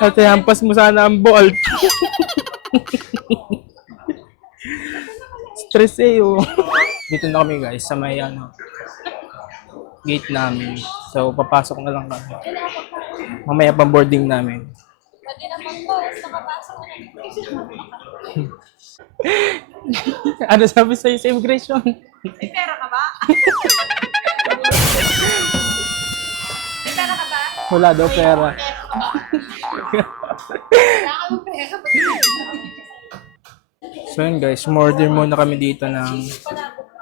At hampas mo sana ang ball. Stress eh, oh. Dito na kami guys, sa may gate namin. So, papasok na lang kami. Mamaya pa boarding namin. Pwede naman po, nakapasok na. Ano sabi sa'yo sa immigration? May pera ka ba? May pera ka ba? Wala daw pera. Wala kang pera. So yun guys, order muna kami dito ng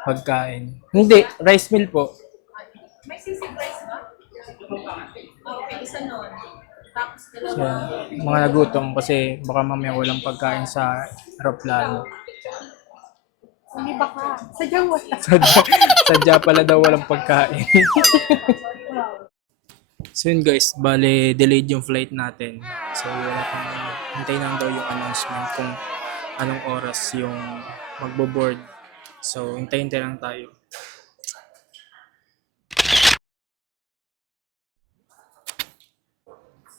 pagkain. Hindi, rice meal po. May sisig rice ba? Okay, isa nun. Tapos So, mga nagutom kasi baka mamaya walang pagkain sa aeroplano. Hindi ba ka? Sadyang wala. Sadya pala daw walang pagkain. So yun guys, bale delayed yung flight natin. So wala pang hintay lang daw yung announcement kung anong oras yung magbo-board. So hintay-hintay lang tayo.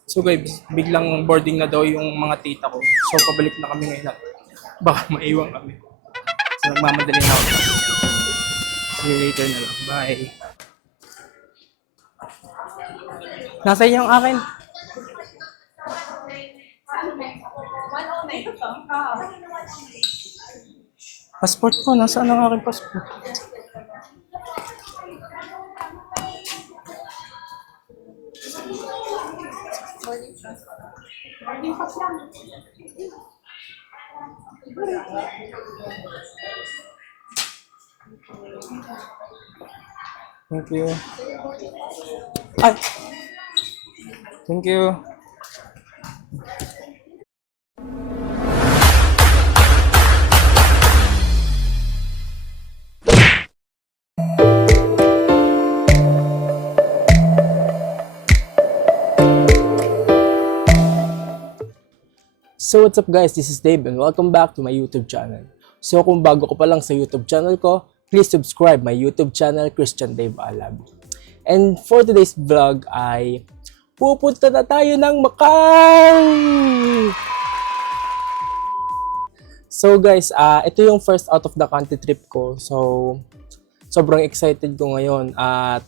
So guys, biglang boarding na daw yung mga tita ko. So pabalik na kami ngayon at baka maiwan kami. So nagmamadali na ako. See you later na lang. Bye. Nasa inyo ang akin. Passport ko. Nasaan ang aking passport? Thank you. Ay! Thank you. So what's up guys, this is Dave and welcome back to my YouTube channel. So kung bago ko pa lang sa YouTube channel ko, please subscribe my YouTube channel, Christian Dave Alab. And for today's vlog ay pupunta na tayo ng Macau! So guys, ito yung first out of the country trip ko. So sobrang excited ko ngayon at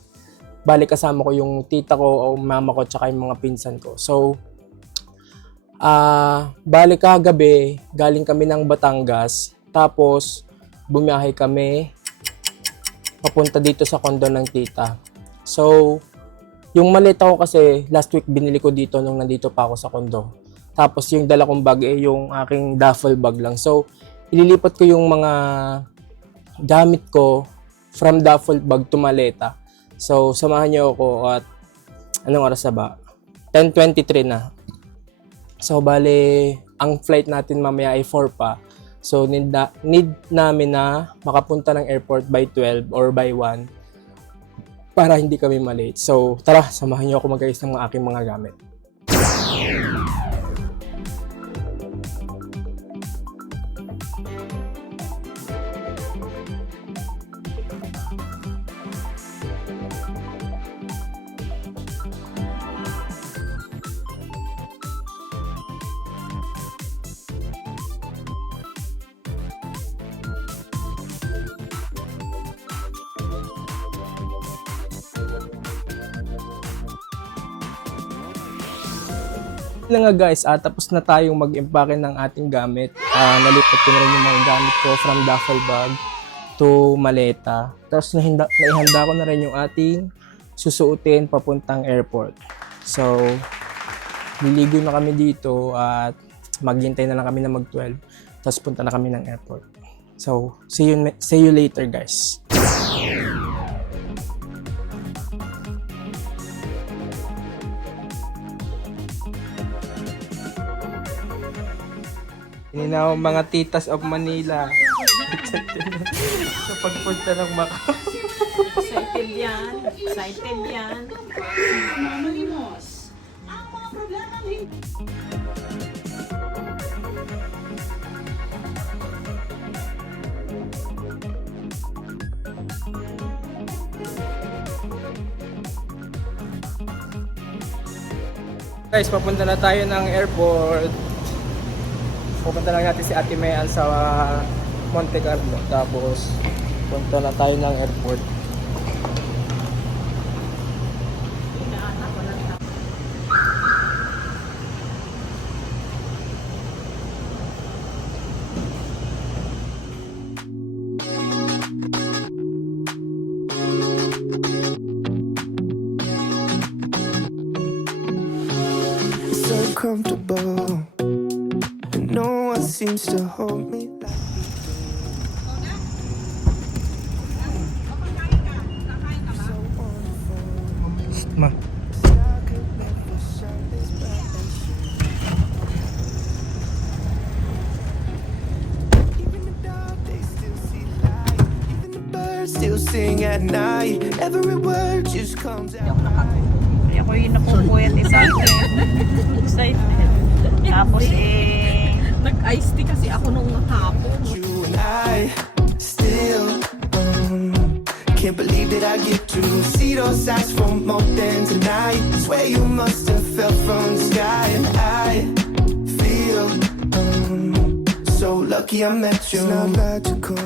balik kasama ko yung tita ko o mama ko tsaka yung mga pinsan ko. So balik kagabi, galing kami ng Batangas, tapos bumiyahe kami papunta dito sa condo ng tita. So, yung maleta ko kasi last week binili ko dito nung nandito pa ako sa condo. Tapos yung dala kong bag eh yung aking duffel bag lang. So, ililipat ko yung mga gamit ko from duffel bag to maleta. So, samahan niyo ako at anong oras na ba? 10:23 na. So, bale, ang flight natin mamaya ay 4 pa. So, need namin na makapunta ng airport by 12 or by 1 para hindi kami malate. So, tara, samahan niyo ako mag-ayos ng aking mga gamit. Na nga guys, tapos na tayong mag-impake ng ating gamit. Nalipat ko na rin yung mga gamit ko from duffel bag to maleta. Tapos naihanda ko na rin yung ating susuotin papuntang airport. So, liligo na kami dito at maghintay na lang kami na mag-12. Tapos punta na kami ng airport. So, see you later guys. Ini na ang mga titas of Manila. Sa pagpunta ng Macau. Excited yan. Excited yan. Malimos. Ang mga problema Guys, papunta na tayo ng airport. Pupunta lang natin si Ate Mayan sa Monte Carlo. Tapos, punta na tayo ng airport. It's so comfortable, and no one seems to hold me like Ma. I could never shine as bright as you. Even the dark, they still see light. Even the birds still sing at night. Every word just comes out right. Kaya ako yung napupuyat excited. Excited. Tapos Nag-iced tea kasi ako nung hapon. You and I still can't believe that I get to see those eyes for more than tonight. Swear you must have fell from the sky, and I feel so lucky I met you. It's not logical.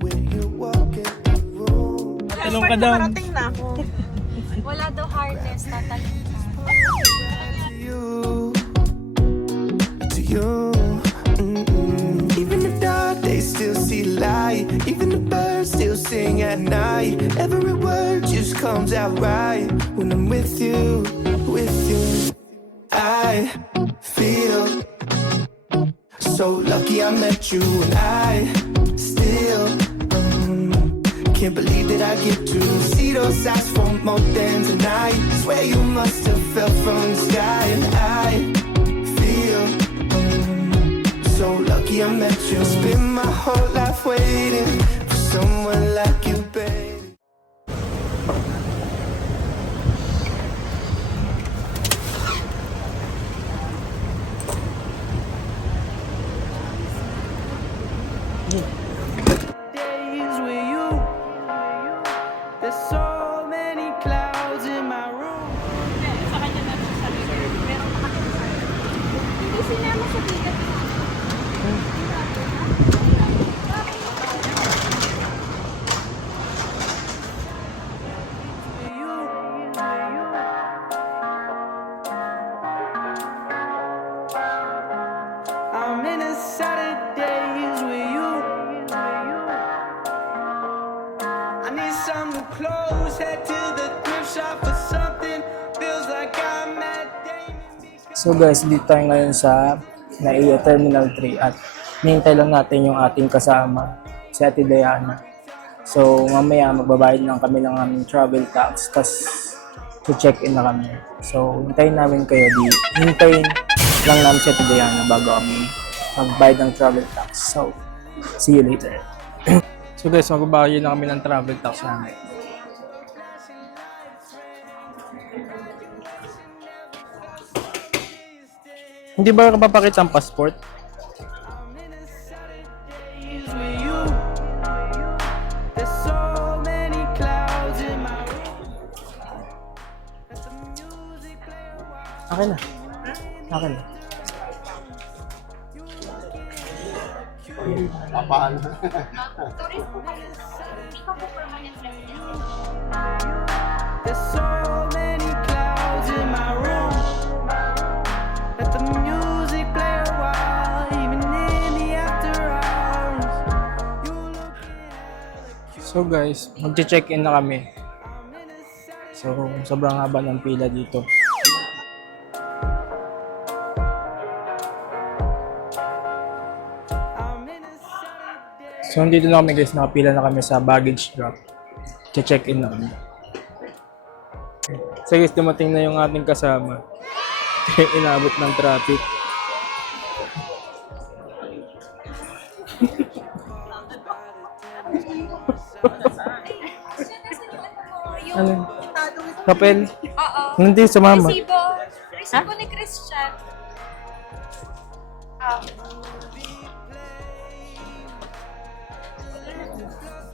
When you walk in the room, Talong ka daw. nakarating na ako. Wala daw harness, tatalon ka. to you. Even the dark, they still see light. Even the birds still sing at night. Every word just comes out right when I'm with you, with you. I feel so lucky I met you, and I still can't believe that I get to see those eyes for more than tonight. Swear you must have fell from the sky, and I feel so lucky I met you. Spend my whole life waiting for someone like you, baby. Days with you, there's so many clouds in my room. Sa kanya na ito sa liver. Meron pa kami sa Hindi sinama sa bigat. I'm in a Saturdays with you. I need some new clothes, head to the thrift shop for something. Feels like I'm at Damon. So guys, dito tayo ngayon sa NAIA Terminal 3 at nihintay lang natin yung ating kasama, si Ate Diana. So mamaya magbabayad lang kami ng aming travel tax, tas check-in na kami. So hintayin namin kayo, hintayin lang namin si Ate Diana bago kami magbayad ng travel tax. So, see you later. So guys, magbabayad na kami ng travel tax namin. Hindi ba kapapakita ang passport? Days with you. There's so many clouds in my room. Let the music play a while. Akin na. Akin na. Tourist po kayo. Hindi ka po permanent resident. There's so many clouds in my room. Let the music play a while, even in the after hours. You look So guys, magche-check-in na kami. So, sobrang haba ng pila dito. So, nandito na kami guys, nakapila na kami sa baggage drop. Che-check-in na kami. So guys, dumating na yung ating kasama. Inabot ng traffic. Ano? Papel? Oo. Nandito sa mama. Resibo. Resibo ni Christian. Ah.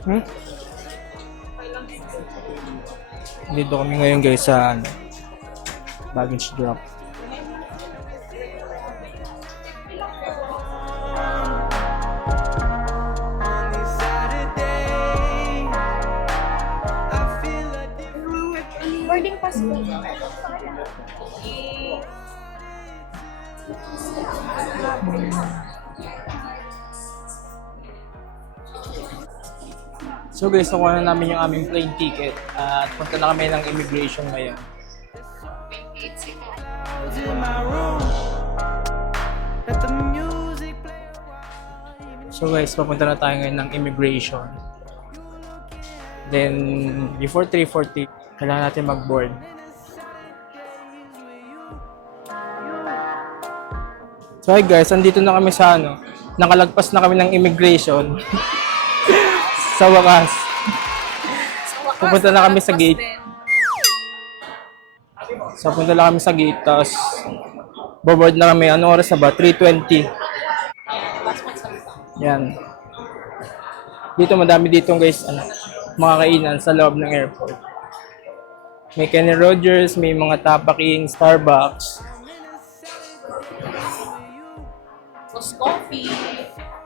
Hmm? Dito kami ngayon guys sa baggage drop. Boarding pass po. So guys, nakuha na namin yung aming plane ticket at punta na kami ng immigration ngayon. in my room. Let the music play. So guys, papunta na tayo ngayon ng immigration. Then, before 3:40, kailangan natin mag-board. So hi guys, andito na kami sa nakalagpas na kami ng immigration. Sa wakas. Pupunta na kami sa gate. So punta na kami sa gate, tapos board na kami. Anong oras na ba? 3:20. Yan. Dito madami dito guys, mga kainan sa loob ng airport. May Kenny Rogers, may mga Tapa King, Starbucks.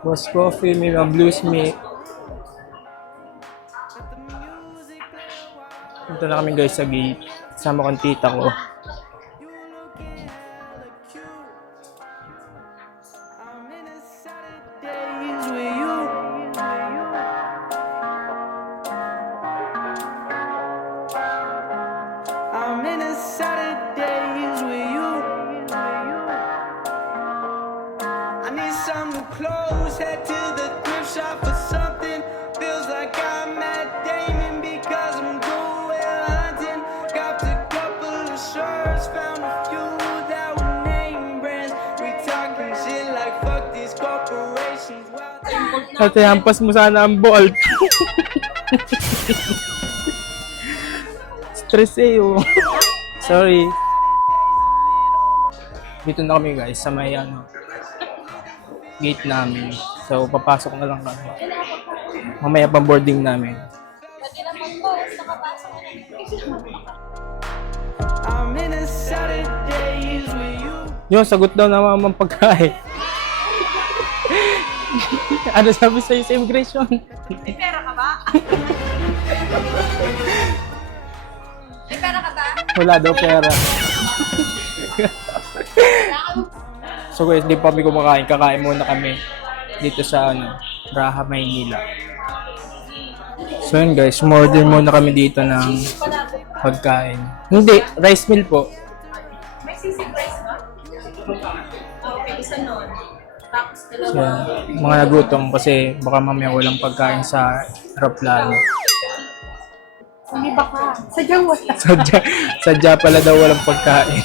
Boss Coffee, may mga Bluesmith. Punta na kami guys sa gate. Sama kong tita ko. Days with you. I'm in a Saturdays with you. I need some new clothes, head to the thrift shop for something. Feels like I'm at Damon because I'm going hunting. Got a couple of shirts, found a few that were name brands. We talking shit like fuck these corporations. Well, Ate, hampas mo sana ang bolt. Stress eh oh. Sorry. Dito na kami guys sa may gate namin. So papasok na lang kami. Mamaya pang boarding namin. I'm in a Saturdays with you. Yung sagot daw na mamang pagkain. Ano sabi sa'yo sa immigration? May pera ka ba? May pera ka ba? Wala daw pera. So guys, di pa kami kumakain. Kakain muna kami dito sa Raha, Maynila. So yun guys, umorder muna kami dito ng pagkain. Hindi, rice meal po. May sisig rice ba? Okay, isa nun. Tapos So, dalawa. mga nagutom kasi baka mamaya walang pagkain sa aeroplano. Hindi ba ka? Sadyang wala. Sadya pala daw walang pagkain.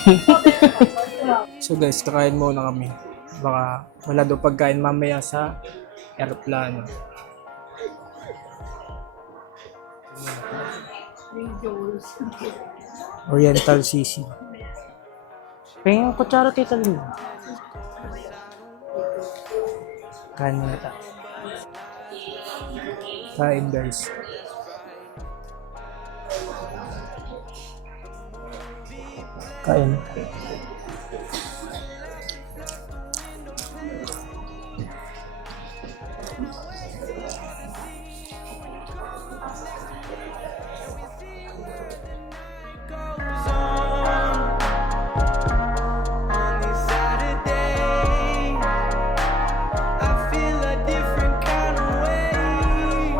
So guys, kakain muna kami. Baka wala daw pagkain mamaya sa aeroplano. Oriental Sisig. Pengin kutsara tita Lou. Kain muna tayo. Kain guys. Kain. Goes on this Saturday. I feel a different kind of way.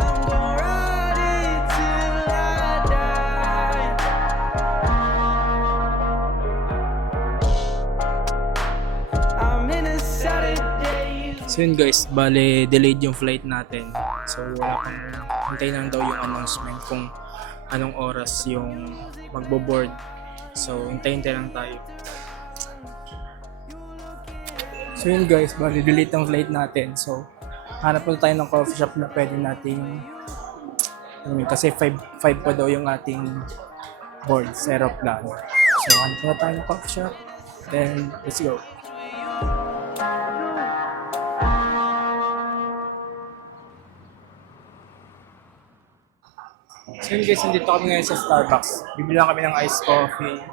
I'm gonna ride it till I die. I'm in a Saturday. So yun guys, bale delayed yung flight natin. So wala pang hintay lang daw yung announcement kung anong oras yung magbo-board. So hintay-hintay lang tayo. So yun guys, bale delayed ang flight natin. So hanap po tayo ng coffee shop na pwede nating kasi 5 pa daw yung ating board sa aeroplano. So hanap na tayo ng coffee shop. Then let's go. So yun guys, nandito kami ngayon sa Starbucks. Bibili lang kami ng iced coffee.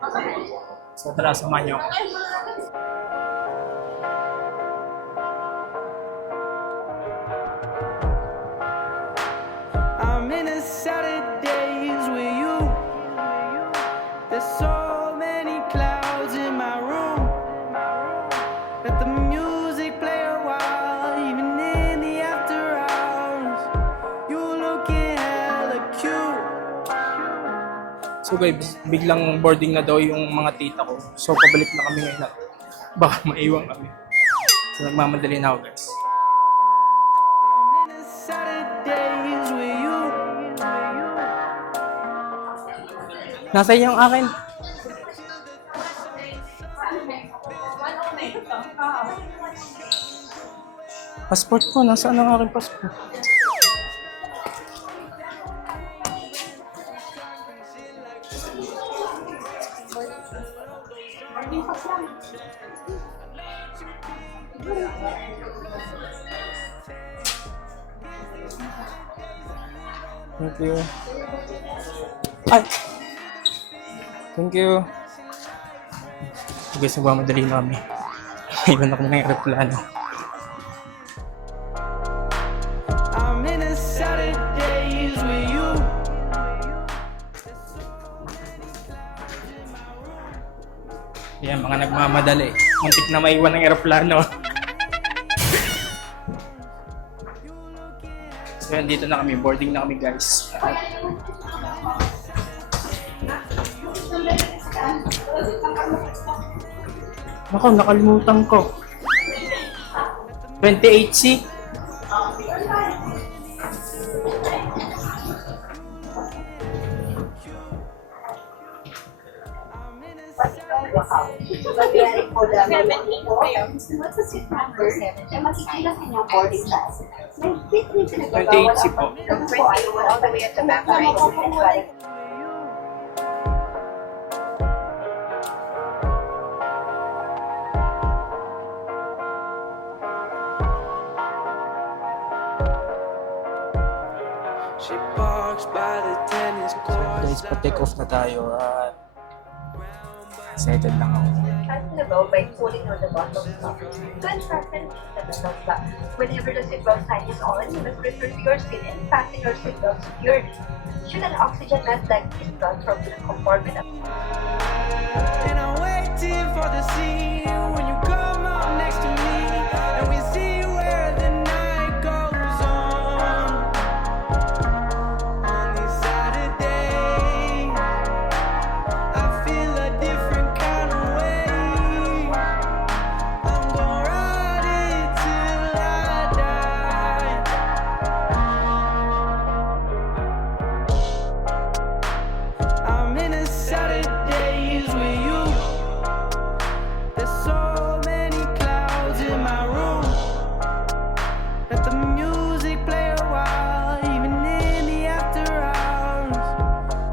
So tara, samahan niyo ako. I'm in a Saturdays with you. There's so many clouds in my room. Let the music play a while, even in the after hours. You looking hella cute. So guys, biglang boarding na daw yung mga tita ko. So pabalik na kami ngayon. Baka maiwan kami. So nagmamadali na ako guys. I'm in a Saturdays with you. Nasa yung akin. Passport ko, nasaan ang aking passport? Thank you. Ay! Thank you. Guys, nagmamadali na kami. Iwan ako ng aeroplano. I'm in a Saturdays with you. Yan, mga nagmamadali. Muntik na maiwan ng aeroplano. So yan, dito na kami. Boarding na kami guys. Ako, nakalimutan ko. 28C. What's the seat number? Eh, makikita sa inyong boarding pass. May seat din sila 28C po. all the way at the back, right? She parks by the tennis court. Guys, pa-take off na tayo at excited lang ako. Fasten the belt by pulling on the bottom stop. To unfasten the belt stop. Whenever the seatbelt sign is on, you must return to your seat and fasten your seatbelt securely. Should an oxygen mask like this run from the compartment, And I'm waiting for the scene when you come up next to me and we see where the night goes on. On this Saturday, I feel a different kind of way. I'm gonna ride it till I die. I'm in a Saturdays with you. There's so many clouds in my room. Let the music play a while, even in the after hours.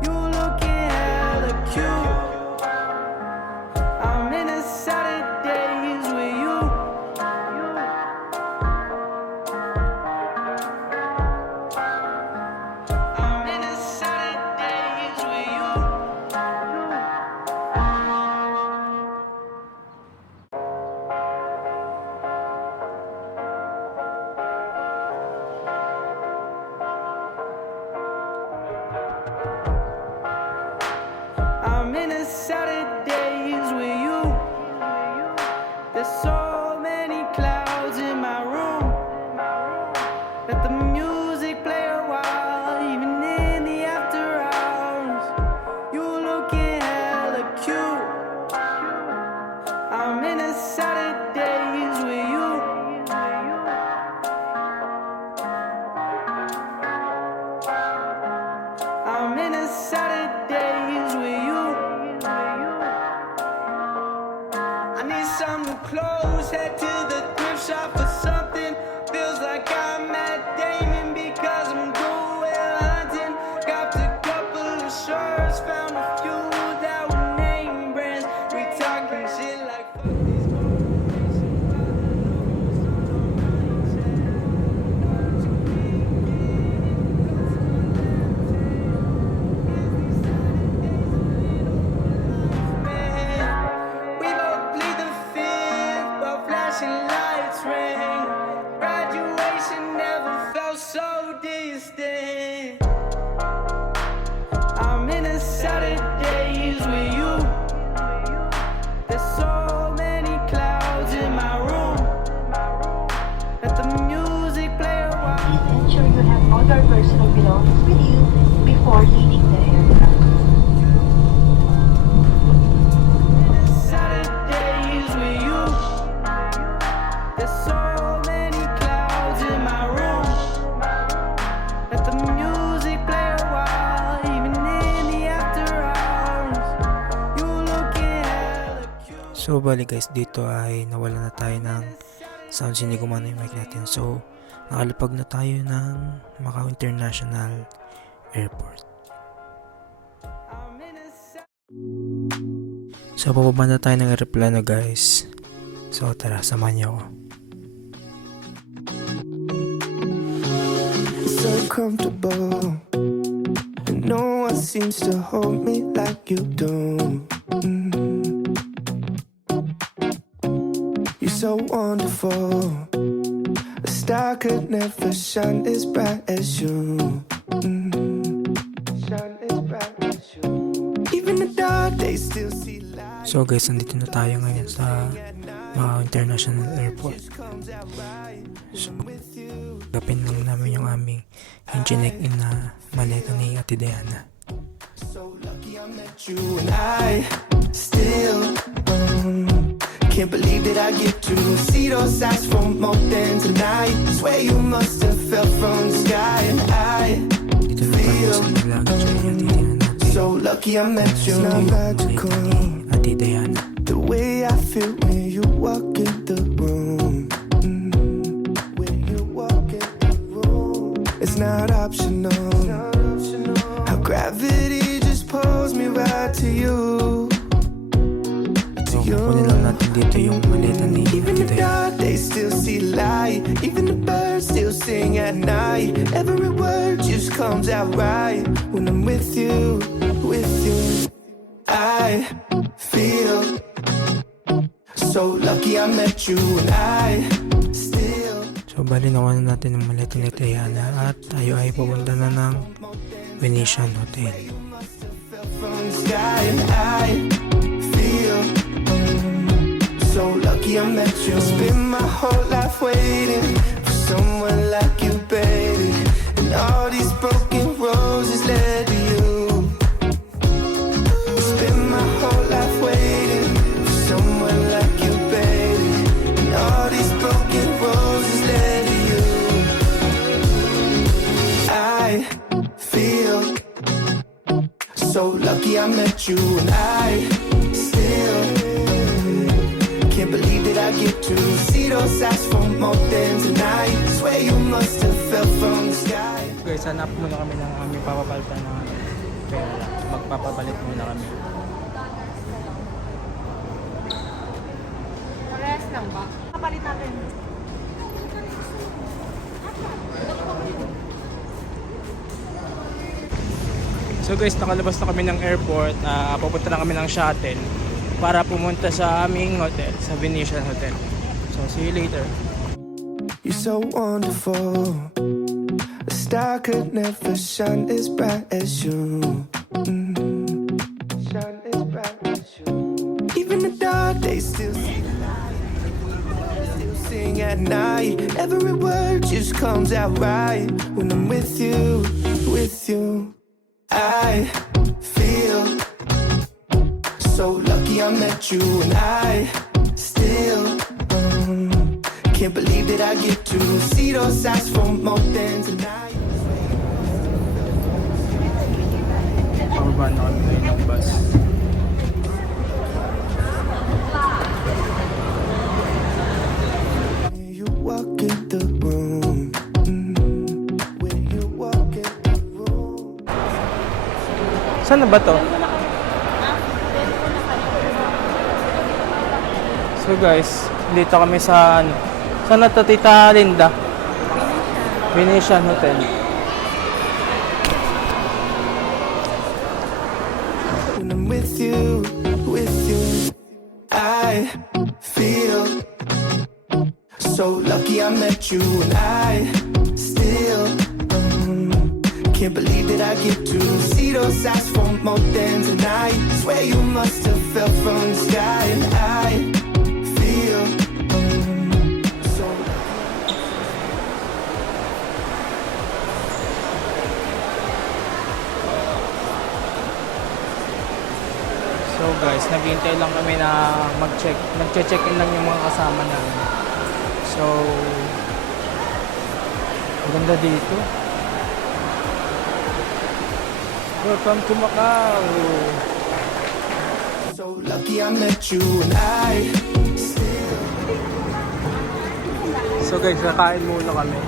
You looking hella cute. I'm in a Saturdays with you. I'm in a Saturdays with you. I'm in a Saturdays with you. There's so many clouds in my room. Let the music play a while, even in the after hours. You looking hella cute. I'm in a Saturdays with you. I'm in a Saturdays with you. I need some new clothes, head to the thrift shop for something. Feels like I'm at Damon because I'm going hunting. Got a couple of shirts, found a few that were name brands. We talking shit like fuck these corporations. So bali guys, dito ay nawala na tayo ng sound, hindi gumana yung mic natin. So nakalapag na tayo ng Macau International Airport. So pababa na tayo ng aeroplano guys. So tara, samahan niyo ako. So comfortable, and no one seems to hold me like you do. You're so wonderful. A star could never shine as bright as you. Shine as bright as you. Even the dark days still see light. So guys, nandito na tayo ngayon sa Macau International Airport. So gapin lang namin yung aming check-in na maleta ni Ate Diana. So lucky I met you, and I still can't believe that I get to see those eyes for more than tonight. Swear you must have fell from the sky, and I Dito na tayo sa naglagat siya yung titignan natin. so lucky I met you. It's not magical Maleta ni Ate Diana. the way I feel when you walk in the room. When you walk in the room, it's not optional. How gravity just pulls me right to you. So kukunin lang natin dito yung maleta ni Even Ate the Diana. dark, they still see light. Even the birds still sing at night. Every word just comes out right when I'm with you, with you. I feel so lucky I met you, and I still So bali nakuha na natin ang maleta ni Ate Diana at tayo ay pupunta na ng Venetian Hotel. fell from the sky, and I feel so lucky I met you. Spend my whole life waiting for someone like you, baby, and all these broken roses led to you. Spend my whole life waiting for someone like you, baby, and all these broken roses led to you. I feel so lucky I met you, and I still can't believe that I get to see those eyes for more than tonight. Swear you must have fell from the sky. Guys, hanap muna kami ng aming papapalitan ng pera. Magpapapalit muna kami. Parehas lang ba? Kapalit natin. So guys, nakalabas na kami ng airport. Pupunta na kami ng shuttle para pumunta sa aming hotel, sa Venetian Hotel. So see you later. You're so wonderful. A star could never shine as bright as you. Shine as bright as you. Even the dark days still see light. Still sing at night. Every word just comes out right when I'm with you, with you. I feel so lucky I met you, and I still can't believe that I get to see those eyes for more than tonight. Pababa na kami ngayon ng bus. When you walk in the room, when you walk in the room. Saan na ba to? So guys, dito kami sa ano? Saan na to, Tita Linda? Venetian Hotel. When I'm with you, I feel so lucky I met you, and I still can't believe that I get to see those eyes for more than tonight. Swear you must have fell from the sky, and I feel so. So guys, naghihintay lang kami na magche-check-in lang yung mga kasama namin. So, maganda dito. Welcome to Macau! So Lucky I met you and I. So guys, kakain muna kami.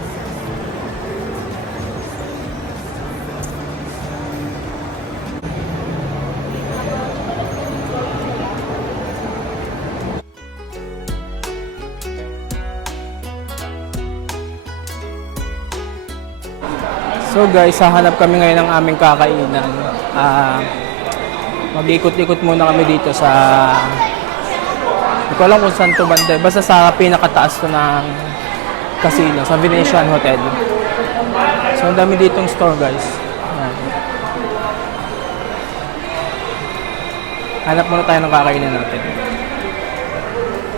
So guys, hahanap kami ngayon ng aming kakainan. Mag-ikot-ikot muna kami dito sa... Hindi ko alam kung saan to banda. Basta sa pinakataas to ng casino, sa Venetian Hotel. So ang dami ditong store guys. Ayan. Hanap muna tayo ng kakainan natin.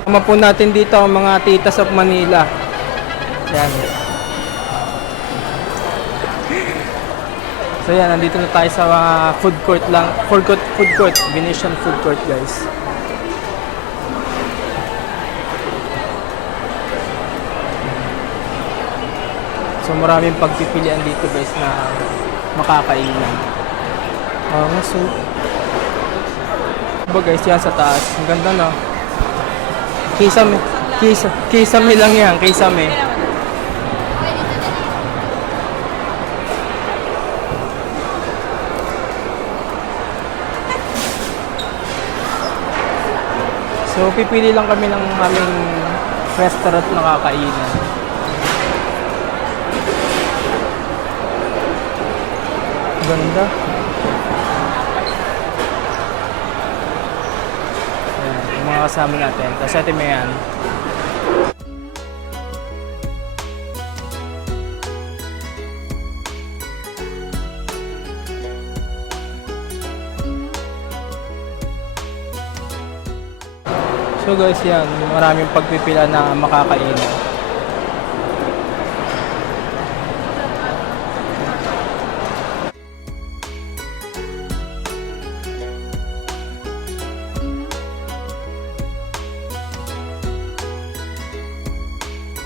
Kasama po natin dito ang mga titas of Manila. Ayan. So yan, nandito na tayo sa food court lang. Food court. Venetian food court guys. So maraming pagpipilian dito guys na makakainan. So diba guys, yan sa taas. Ang ganda no. Kisame lang yan. Kisame. So pipili lang kami ng aming restaurant na kakainan. Ganda. Ayan, yung mga kasama natin. Tapos ito may yan. So guys, yan. Maraming pagpipila na makakainan.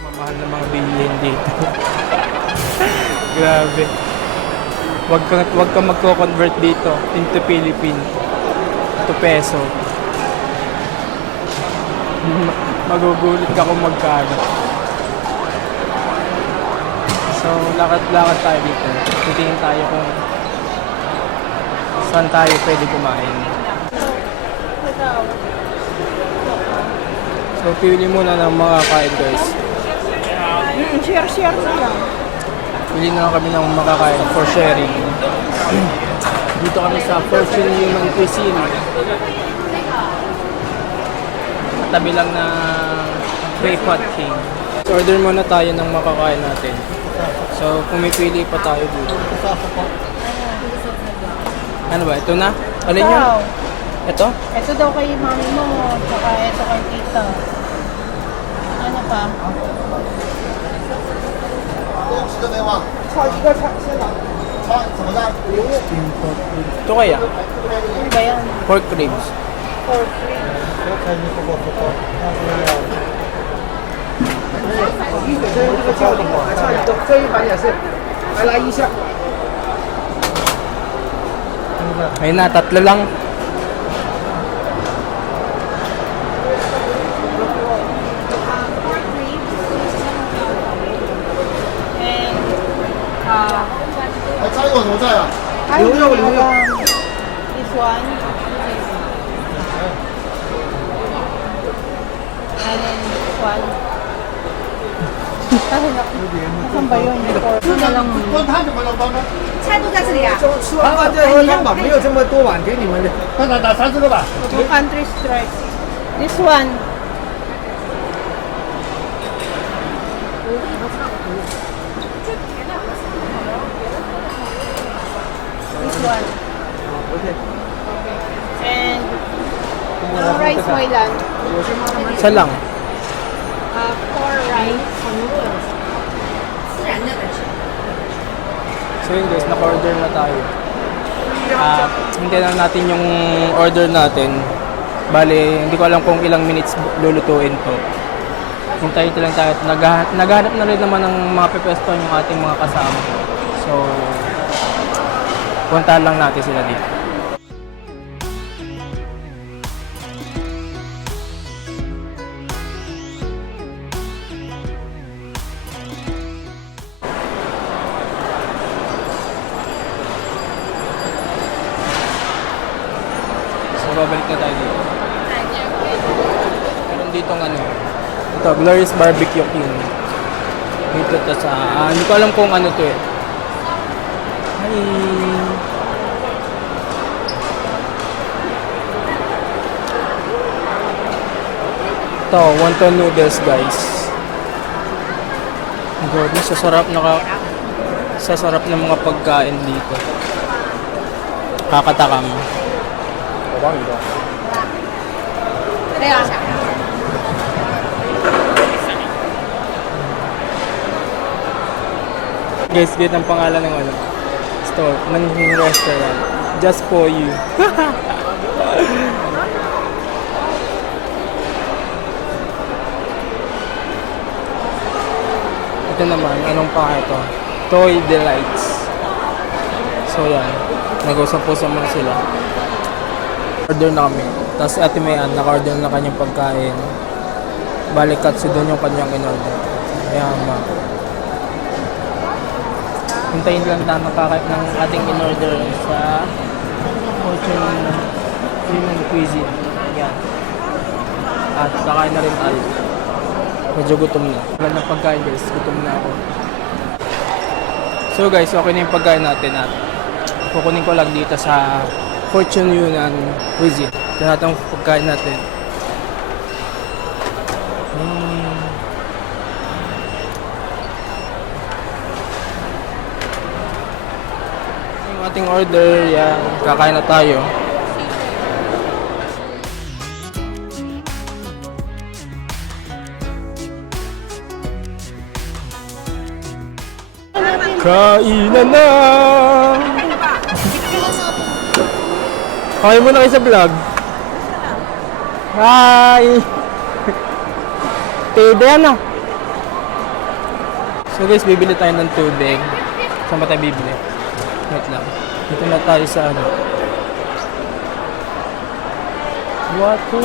Mamahal na mga bilhin dito. Grabe. Wag ka magko-convert dito into Philippine. Ito peso. Magugulit ka kung magkano. So, lakad-lakad tayo dito. Titingin tayo kung saan tayo pwede kumain. So, pili muna ng mga kain guys. Share na lang. Pili na lang kami ng makakain for sharing. Dito kami sa Fortune Human Cuisine. Tabi lang na Clay Pot King. So, order muna tayo ng makakain natin. So, pumipili pa tayo dito. Ano ba? Ito na? Alin yun? Wow. Ito? Ito daw kay mami mo, saka ito kay tita. Ano pa? Ito kaya? Ano ba yan? Pork ribs. For free. Ayun na, tatlo lang. Pork ribs. And, this one. And then this one. Nasaan ba yun? Ito na lang muna. 菜都在这里啊。吃完饭再喝汤吧，没有这么多碗给你们的。打3个吧。 Two country stripes. This one. This one. And no rice, Moilan. Isa lang. 4 rice. 自然的本身。 So yun guys, naka-order na tayo. Hintayin lang natin yung order natin. Bale, hindi ko alam kung ilang minutes lulutuin to. Hintayin lang tayo. Naghahanap na rin naman ng mga pepesto yung ating mga kasama. So, puntahan lang natin sila dito. babalik na tayo dito. Meron dito ng ano. Ito, Glorious Barbecue King. Dito to sa, hindi ko alam kung ano to eh. Hi! Ito, wonton noodles guys. Grabe, sasarap ng mga pagkain dito. Kakatakam. Kaya, Guys, ganyan ang pangalan ng ano, store, ng restaurant. Just for you. Ito naman, anong pa ito? Toy Delights. So yan, nag-usap po sa mga sila. Order na kami. Tapos Ate Mayan, naka-order na kanyang pagkain. Balik katsu doon yung kanyang in-order. Ayan, hintayin lang na makakain ng ating in-order sa Fortune Premium Cuisine. Yan. At kakain na rin tayo. Medyo gutom na. Wala ng pagkain guys. Gutom na ako. So guys, okay na yung pagkain natin at kukunin ko lang dito sa Fortune Yunnan Cuisine. Kaya itong pagkain natin. Yung ating order, yan. Kakain na tayo. Kainan na! Okay muna kayo sa vlog. Hi! Tubig na. So guys, bibili tayo ng tubig. Saan ba tayo bibili? Wait lang. Dito na tayo sa ano. Water.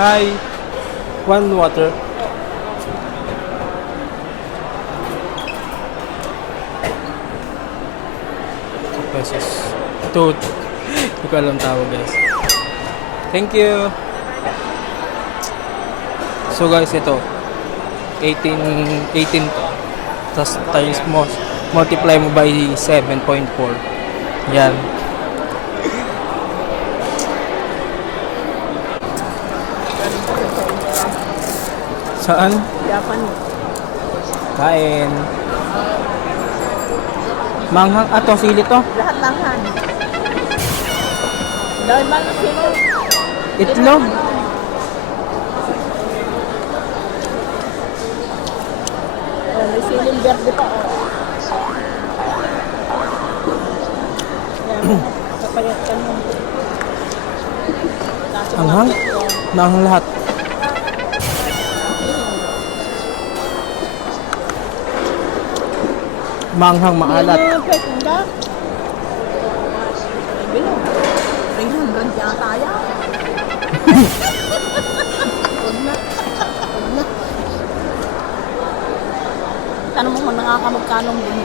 Hi! One water. Pesos. Ito. Hindi ko alam tawag guys. Thank you. So guys, ito. 18 to. Tapos times mo, multiply mo by 7.4. Yan. Saan? Japan. Kain. Manghang. Ah, to, sili to. Lahat lang han. Dahil ba sino? Itlog. May siling verde pa. Yan, kapayat ka mo. Anghang? Manghang lahat. Manghang maalat. Ano yung pwede nga? Bilo. 300 yata yan. Huwag na. Huwag na. Tanong mo kung nakakamagkanong bumili.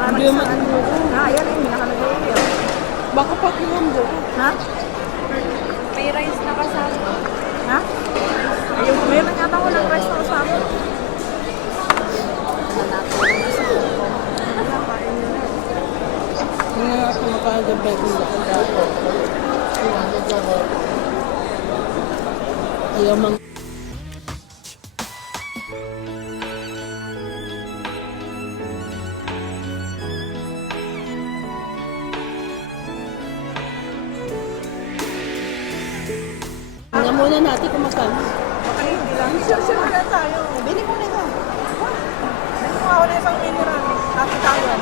Hindi mo. Yan ay nakalagay yun. Baka pati yung buko. Ha? May rice na kasama. Ha? Ayun, mayroon yata walang rice na kasama. Hindi nga ako makagabay kung ayaw mang tingnan muna natin kung magkano. Okay, hindi lang. Sure na tayo. Bili mo na ito. Bili mo ako na isang mineral. Happy tayo.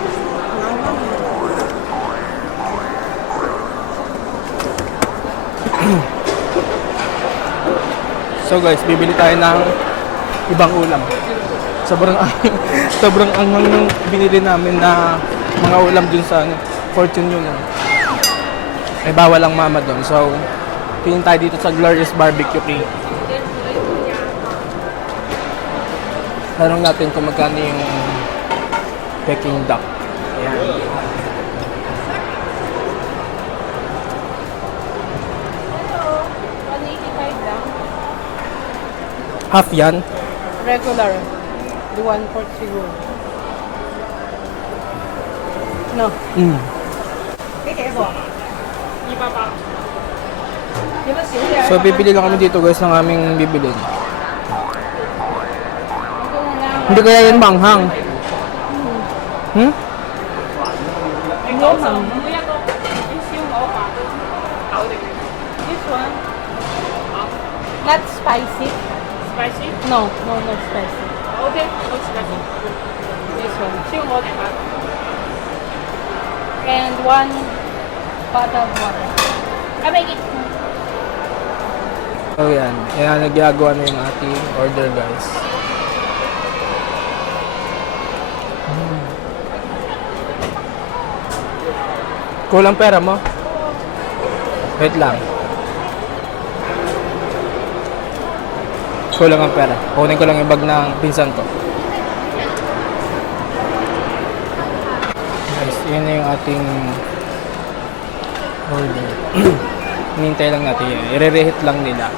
So guys, bibili tayo ng ibang ulam. Sobrang anghang yung binili namin na mga ulam dun sa ano, Fortune Yunnan. May bawal ang mama dun. So, tingin tayo dito sa Glorious Barbecue King. Tanong natin kung magkano yung Peking duck. Ayan. Hello. 185 lang. Half yan. Regular. The 1/4 siguro. No. Mm. So, bibili lang kami dito guys ng aming bibilin. Hindi kaya yan manghang. Hmm? No, ma'am. This one. Not spicy. Spicy? No, not spicy. Okay, not spicy. This one. Siung mo, diba? And one bottle of water. I make it. So, yan. Ayan, nagyagawa na yung ating order guys. Kulang pera mo? Wait lang. Kulang ang pera. Kunin ko lang yung bag ng pinsan ko. Guys, yun na yung ating order. Hinintay lang natin yun. I-re-rehit lang nila.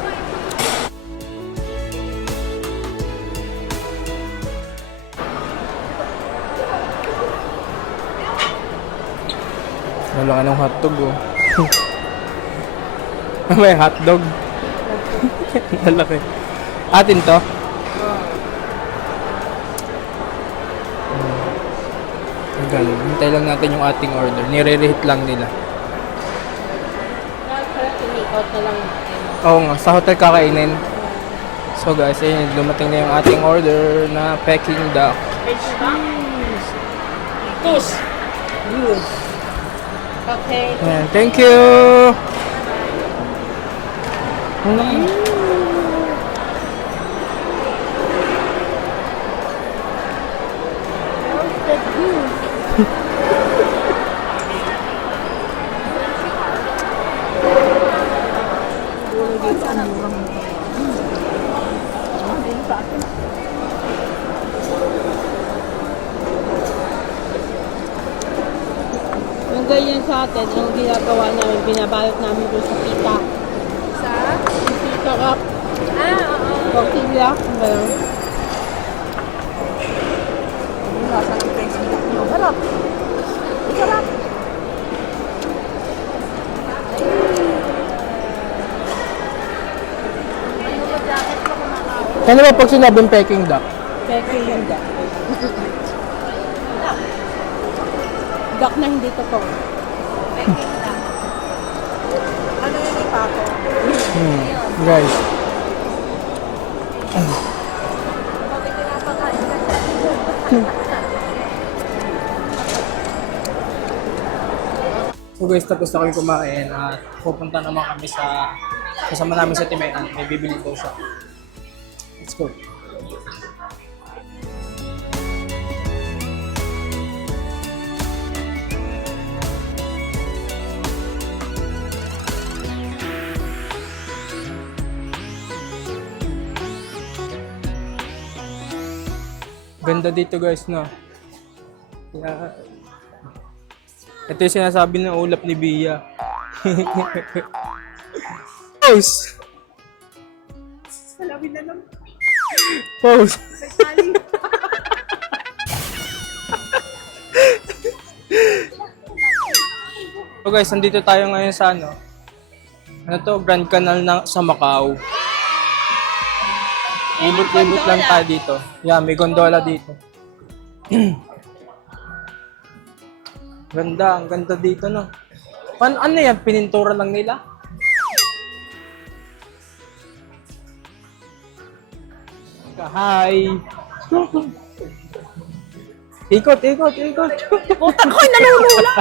Wala ka ng hotdog oh. May hotdog. Malaki. Atin to? Ganun. Hintay lang natin yung ating order. Nire-rehit lang nila. Take-out na lang. Oo nga, sa hotel kakainin. So guys, ayun, dumating na yung ating order na Peking duck. Tus! Okay. Ayan, thank you! Yung ganyan sa atin, ang ginagawa namin, binabalot namin doon sa pita. Sa? Pita cup. Oo. Tortilla. Ganun. Yung lasa ng Peking duck nyo. Harap! Sarap! Ano ba pag sinabing Peking duck? Peke yung duck. Duck na hindi totoo. Ano yun yung pato? Guys. So guys, tapos na kami kumain at pupunta naman kami sa kasama namin sa Timayan. May bibili daw siya. Let's go. Ganda dito guys, no? Yeah. Ito yung sinasabi ng ulap ni Bia. Pose! Salamin na lang. Pose! So guys, nandito tayo ngayon sa ano to? Grand Canal sa Macau. Ibot-ibot lang tayo dito. Yeah, may gondola dito. Ganda, ang ganda dito, no? Ano yan? Pinintura lang nila? Hi! Ikot, ikot, ikot! Putak ko, nalulula!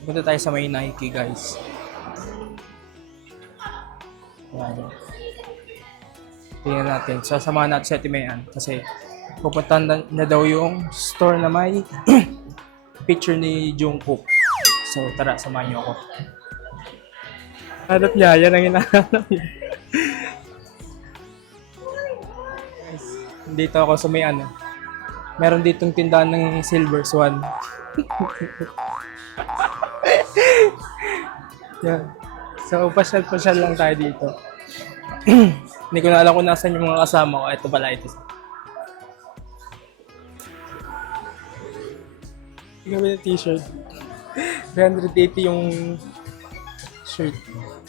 Punta tayo sa may Nike, guys. Ayan. Tingnan natin. Sasamahan natin sa Timayan kasi pupuntahan na daw yung store na may picture ni Jungkook. So tara, samahan niyo ako. Hanap niya, yan ang hinahanap niya. Guys, dito ako sa may ano. Meron ditong tindahan ng Silver Swan. Yan. So, pasyal-pasyal lang tayo dito. Hindi ko na alam kung nasan yung mga kasama ko. Ito pala, ito. Hindi kami ng t-shirt. 380 yung shirt.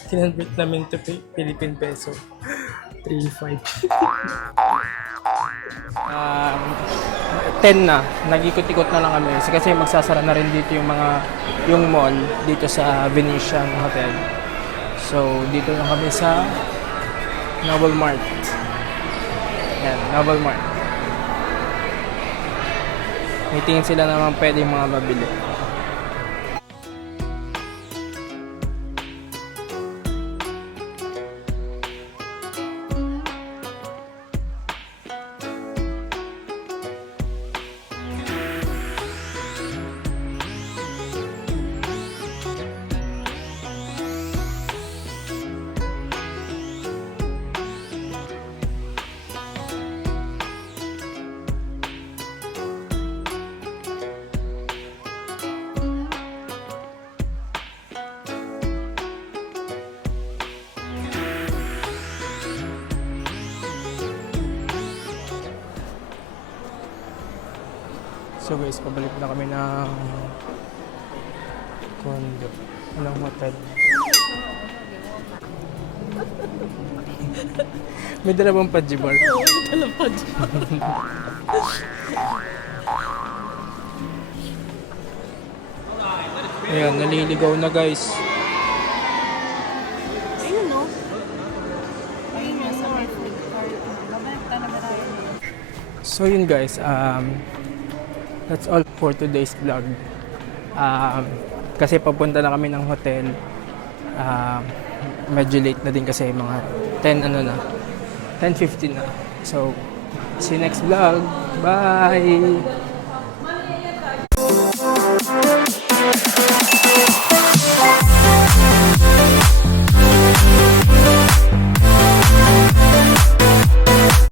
Kinonvert namin to Philippine peso. 3.5. 10 na. Nag-ikot-ikot na lang kami. Kasi magsasara na rin dito yung mall dito sa Venetian Hotel. So, dito na kami sa Novel Mart. Yan, Novel Mart. May tingin sila naman pwede mga mabili. So guys, pabalik na kami ng condo. Anong hotel? May dalawang pajibar. Oo, talapad. Ayan, naliligaw na guys. Ayun, no? Ayun nga sa may food court. Babalik tayo na marami. So yun guys, that's all for today's vlog. Kasi papunta na kami ng hotel. Medyo late na din kasi mga 10:50 na. So, see you next vlog. Bye!